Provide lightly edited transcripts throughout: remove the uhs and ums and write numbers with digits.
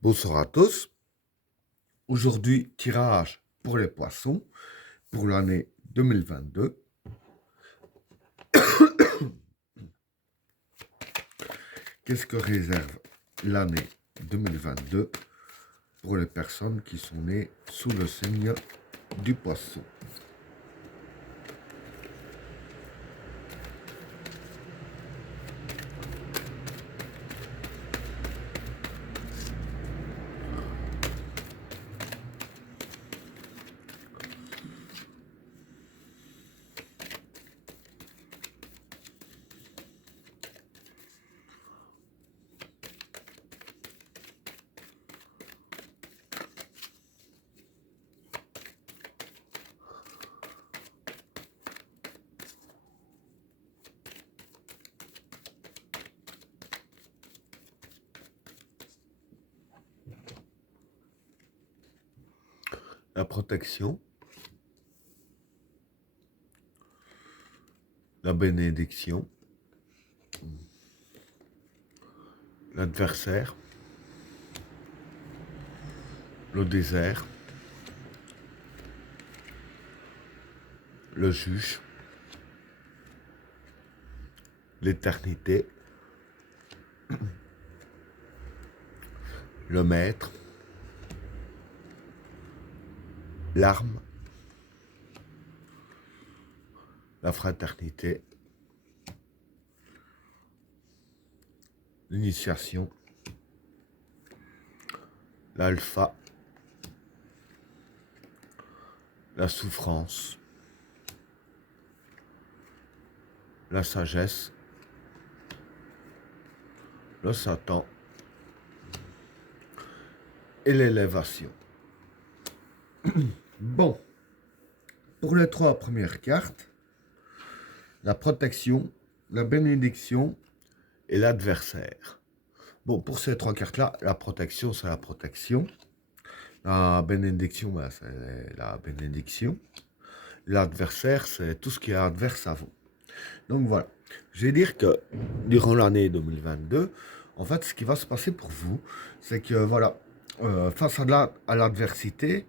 Bonsoir à tous. Aujourd'hui, tirage pour les poissons pour l'année 2022. Qu'est-ce que réserve l'année 2022 pour les personnes qui sont nées sous le signe du poisson? La protection, la bénédiction, l'adversaire, le désert, le juge, l'éternité, le maître, l'arme, la fraternité, l'initiation, l'alpha, la souffrance, la sagesse, le Satan et l'élévation. Bon, pour les trois premières cartes, la protection, la bénédiction et l'adversaire. Bon, pour ces trois cartes-là, la protection, c'est la protection. La bénédiction, ben, c'est la bénédiction. L'adversaire, c'est tout ce qui est adverse à vous. Donc voilà, je vais dire que durant l'année 2022, en fait, ce qui va se passer pour vous, c'est que voilà, face à l'adversité,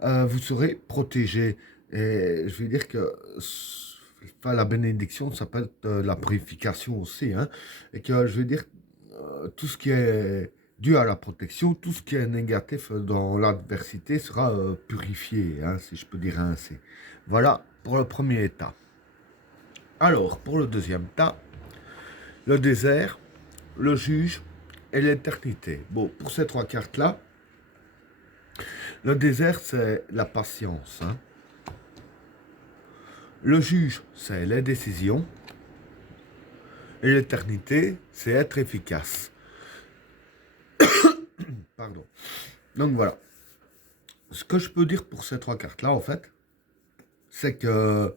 vous serez protégé. Et je vais dire que enfin, la bénédiction, ça peut être la purification aussi. Hein, et que je veux dire, tout ce qui est dû à la protection, tout ce qui est négatif dans l'adversité sera purifié, hein, si je peux dire ainsi. Voilà pour le premier état. Alors, pour le deuxième tas, le désert, le juge et l'éternité. Bon, pour ces trois cartes-là, le désert, c'est la patience. Hein. Le juge, c'est les décisions. Et l'éternité, c'est être efficace. Pardon. Donc voilà. Ce que je peux dire pour ces trois cartes-là, en fait, c'est que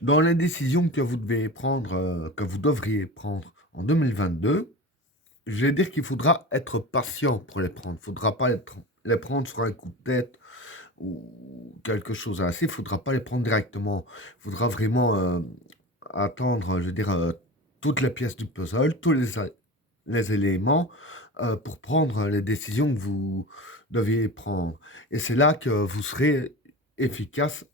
dans les décisions que vous devez prendre, que vous devriez prendre en 2022, je vais dire qu'il faudra être patient pour les prendre. Il ne faudra pas les prendre sur un coup de tête ou quelque chose ainsi. Il ne faudra pas les prendre directement. Il faudra vraiment attendre, je veux dire, toutes les pièces du puzzle, tous les éléments pour prendre les décisions que vous deviez prendre. Et c'est là que vous serez efficace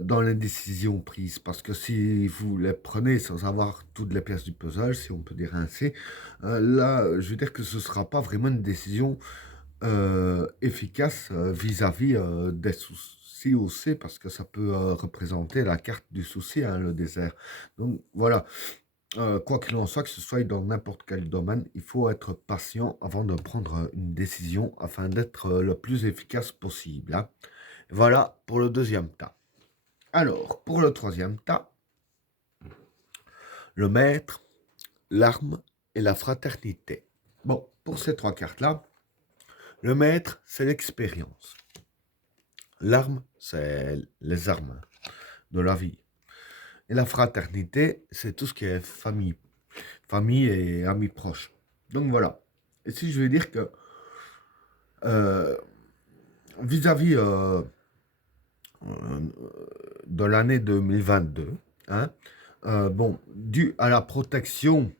dans les décisions prises. Parce que si vous les prenez sans avoir toutes les pièces du puzzle, si on peut dire ainsi, là, je veux dire que ce ne sera pas vraiment une décision efficace vis-à-vis des soucis aussi, parce que ça peut représenter la carte du souci, hein, le désert. Donc voilà, quoi qu'il en soit, que ce soit dans n'importe quel domaine, il faut être patient avant de prendre une décision afin d'être le plus efficace possible. Hein. Voilà pour le deuxième tas. Alors, pour le troisième tas, le maître, l'arme et la fraternité. Bon, pour ces trois cartes-là, le maître, c'est l'expérience. L'arme, c'est les armes de la vie. Et la fraternité, c'est tout ce qui est famille. Famille et amis proches. Donc voilà. Et si je veux dire que euh, vis-à-vis de l'année 2022, hein, bon, dû à la protection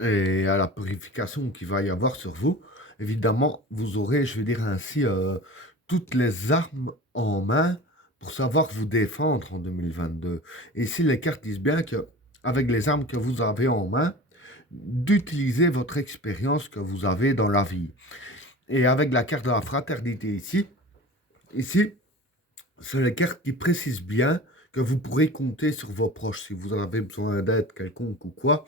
et à la purification qu'il va y avoir sur vous, évidemment, vous aurez, je vais dire ainsi, toutes les armes en main pour savoir vous défendre en 2022. Et ici, les cartes disent bien que, avec les armes que vous avez en main, d'utiliser votre expérience que vous avez dans la vie. Et avec la carte de la fraternité ici, c'est les cartes qui précisent bien que vous pourrez compter sur vos proches. Si vous avez besoin d'aide quelconque ou quoi,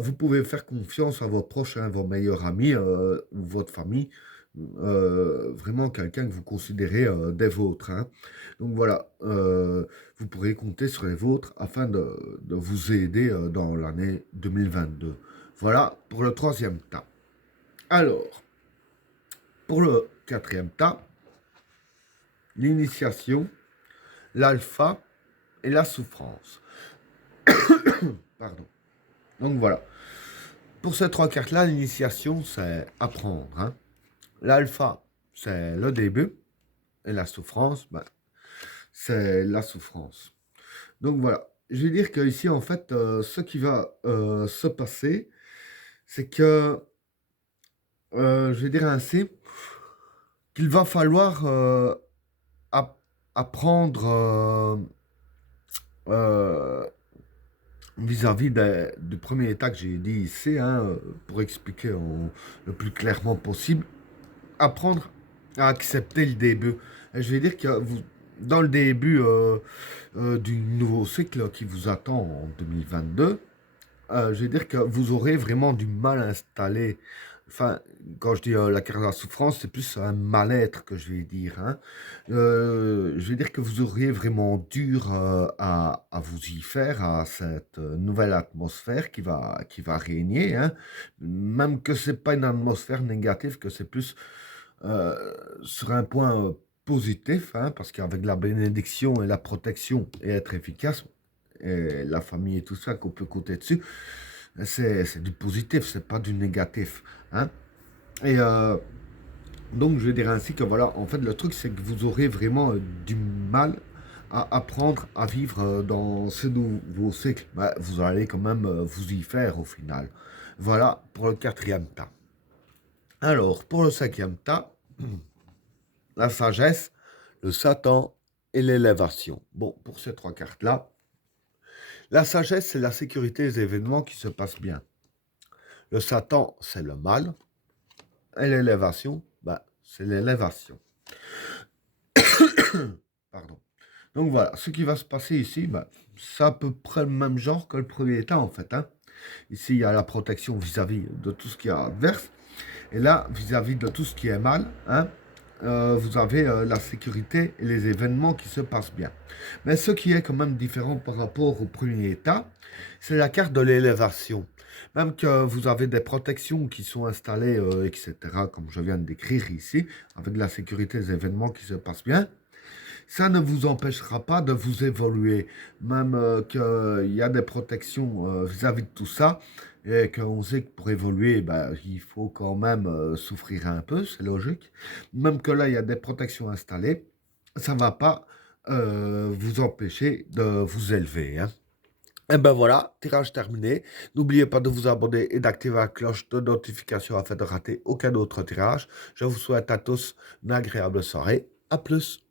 vous pouvez faire confiance à vos proches, hein, vos meilleurs amis ou votre famille. Vraiment quelqu'un que vous considérez des vôtres, hein. Donc voilà, vous pourrez compter sur les vôtres afin de vous aider dans l'année 2022. Voilà pour le troisième tas. Alors, pour le quatrième tas, l'initiation, l'alpha et la souffrance. Pardon. Donc voilà. Pour ces trois cartes-là, l'initiation, c'est apprendre, hein. L'alpha, c'est le début. Et la souffrance, ben, c'est la souffrance. Donc voilà. Je vais dire qu'ici, en fait, ce qui va se passer, c'est que, je vais dire ainsi, qu'il va falloir apprendre vis-à-vis du premier état que j'ai dit ici, hein, pour expliquer le plus clairement possible, apprendre à accepter le début. Et je vais dire que vous, dans le début du nouveau cycle qui vous attend en 2022, je vais dire que vous aurez vraiment du mal à installer. Enfin, quand je dis la carte de la souffrance, c'est plus un mal-être que je vais dire, hein. Je vais dire que vous auriez vraiment dur à vous y faire, à cette nouvelle atmosphère qui va régner, hein. Même que c'est pas une atmosphère négative, que c'est plus sur un point positif, hein, parce qu'avec la bénédiction et la protection et être efficace, et la famille et tout ça qu'on peut compter dessus, c'est du positif, c'est pas du négatif, hein. Et donc je vais dire ainsi que voilà, en fait le truc c'est que vous aurez vraiment du mal à apprendre à vivre dans ce nouveau cycle. Bah, vous allez quand même vous y faire au final. Voilà pour le quatrième tas. Alors pour le cinquième tas, la sagesse, le Satan et l'élévation. Bon, pour ces trois cartes-là, la sagesse, c'est la sécurité des événements qui se passent bien. Le Satan, c'est le mal. Et l'élévation, bah, c'est l'élévation. Pardon. Donc voilà, ce qui va se passer ici, bah, c'est à peu près le même genre que le premier état en fait, hein. Ici, il y a la protection vis-à-vis de tout ce qui est adverse. Et là, vis-à-vis de tout ce qui est mal, hein, vous avez la sécurité et les événements qui se passent bien. Mais ce qui est quand même différent par rapport au premier état, c'est la carte de l'élévation. Même que vous avez des protections qui sont installées, etc., comme je viens de décrire ici, avec la sécurité des événements qui se passent bien, ça ne vous empêchera pas de vous évoluer. Même qu'il y a des protections vis-à-vis de tout ça, et qu'on sait que pour évoluer, ben, il faut quand même souffrir un peu, c'est logique. Même que là, il y a des protections installées, ça ne va pas vous empêcher de vous élever, hein. Et ben voilà, tirage terminé. N'oubliez pas de vous abonner et d'activer la cloche de notification afin de rater aucun autre tirage. Je vous souhaite à tous une agréable soirée. À plus.